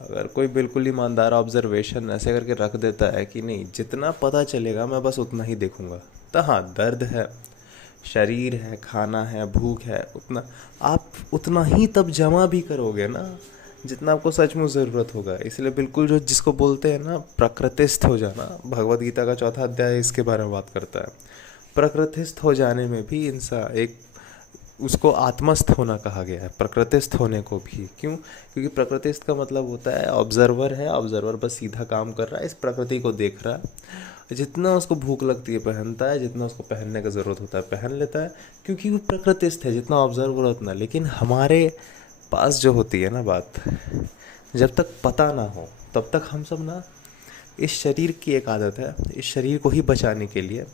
अगर कोई बिल्कुल ईमानदार ऑब्जर्वेशन ऐसे करके रख देता है कि नहीं, जितना पता चलेगा मैं बस उतना ही देखूंगा, तो हाँ, दर्द है, शरीर है, खाना है, भूख है, उतना आप उतना ही तब जमा भी करोगे ना जितना आपको सचमुच ज़रूरत होगा। इसलिए बिल्कुल जो जिसको बोलते हैं ना प्रकृतिस्थ हो जाना, भगवत गीता का चौथा अध्याय इसके बारे में बात करता है। प्रकृतिस्थ हो जाने में भी इंसान एक, उसको आत्मस्थ होना कहा गया है, प्रकृतिस्थ होने को भी। क्यों? क्योंकि प्रकृतिस्थ का मतलब होता है ऑब्जर्वर है, ऑब्जर्वर बस सीधा काम कर रहा है, इस प्रकृति को देख रहा है, जितना उसको भूख लगती है पहनता है, जितना उसको पहनने का ज़रूरत होता है पहन लेता है, क्योंकि वो प्रकृतिस्थ है, जितना ऑब्जर्वर उतना। लेकिन हमारे पास जो होती है ना बात, जब तक पता ना हो तब तक हम सब ना, इस शरीर की एक आदत है, इस शरीर को ही बचाने के लिए,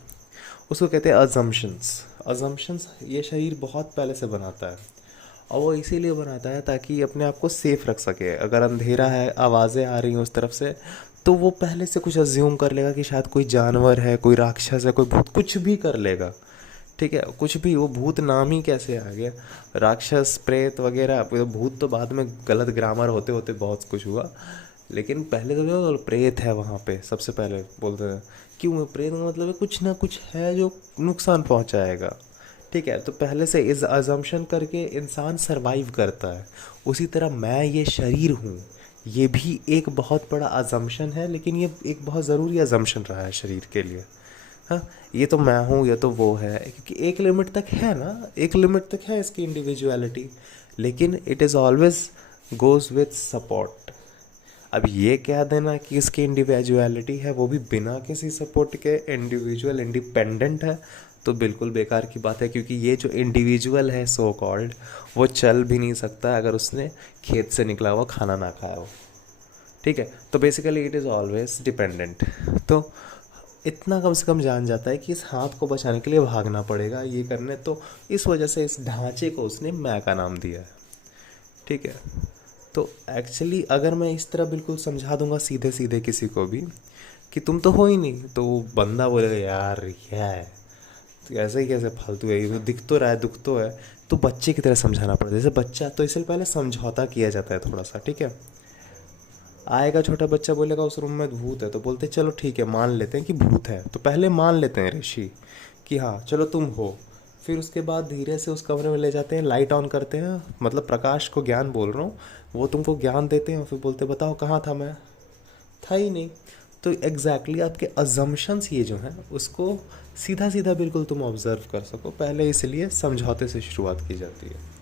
उसको कहते हैं अजम्पशंस। अजम्पशंस ये शरीर बहुत पहले से बनाता है, और वो इसीलिए बनाता है ताकि अपने आप को सेफ रख सके। अगर अंधेरा है, आवाज़ें आ रही हैं उस तरफ से, तो वो पहले से कुछ अज्यूम कर लेगा कि शायद कोई जानवर है, कोई राक्षस है, कोई भूत, कुछ भी कर लेगा। ठीक है, कुछ भी, वो भूत नाम ही कैसे आ गया, राक्षस प्रेत वगैरह, भूत तो बाद में गलत ग्रामर होते होते बहुत कुछ हुआ, लेकिन पहले तो जो प्रेत है वहाँ पे सबसे पहले बोलते हैं। क्यों? प्रेत का मतलब है कुछ ना कुछ है जो नुकसान पहुँचाएगा। ठीक है, तो पहले से इस अजम्पशन करके इंसान सरवाइव करता है। उसी तरह मैं ये शरीर हूँ, ये भी एक बहुत बड़ा अजम्पशन है, लेकिन ये एक बहुत ज़रूरी अजम्पशन रहा है शरीर के लिए। हाँ, ये तो मैं हूँ, ये तो वो है, क्योंकि एक लिमिट तक है ना, एक लिमिट तक है इसकी इंडिविजुअलिटी, लेकिन it is always goes with support. अब ये कह देना कि इसकी इंडिविजुअलिटी है, वो भी बिना किसी सपोर्ट के इंडिविजुअल इंडिपेंडेंट है, तो बिल्कुल बेकार की बात है। क्योंकि ये जो इंडिविजुअल है सो कॉल्ड, वो चल भी नहीं सकता अगर उसने खेत से निकला हुआ खाना ना खाया हो। ठीक है, तो basically it is always dependent. तो इतना कम से कम जान जाता है कि इस हाथ को बचाने के लिए भागना पड़ेगा, ये करने, तो इस वजह से इस ढांचे को उसने मैं का नाम दिया है। ठीक है, तो एक्चुअली अगर मैं इस तरह बिल्कुल समझा दूंगा सीधे सीधे किसी को भी कि तुम तो हो ही नहीं, तो वो बंदा बोलेगा यार क्या है, तो ऐसे ही कैसे फालतू है, ये तो दिख तो रहा है, दुख तो है। तो बच्चे की तरह समझाना पड़ता है, जैसे बच्चा, तो इससे पहले समझौता किया जाता है थोड़ा सा। ठीक है, आएगा छोटा बच्चा, बोलेगा उस रूम में भूत है, तो बोलते हैं चलो ठीक है मान लेते हैं कि भूत है, तो पहले मान लेते हैं ऋषि कि हाँ चलो तुम हो। फिर उसके बाद धीरे से उस कमरे में ले जाते हैं, लाइट ऑन करते हैं, मतलब प्रकाश को ज्ञान बोल रहा हूँ, वो तुमको ज्ञान देते हैं, फिर बोलते बताओ कहाँ था मैं, था ही नहीं। तो एग्जैक्टली आपके अजम्पशंस ये जो हैं उसको सीधा सीधा बिल्कुल तुम ऑब्जर्व कर सको, पहले इसलिए समझौते से शुरुआत की जाती है।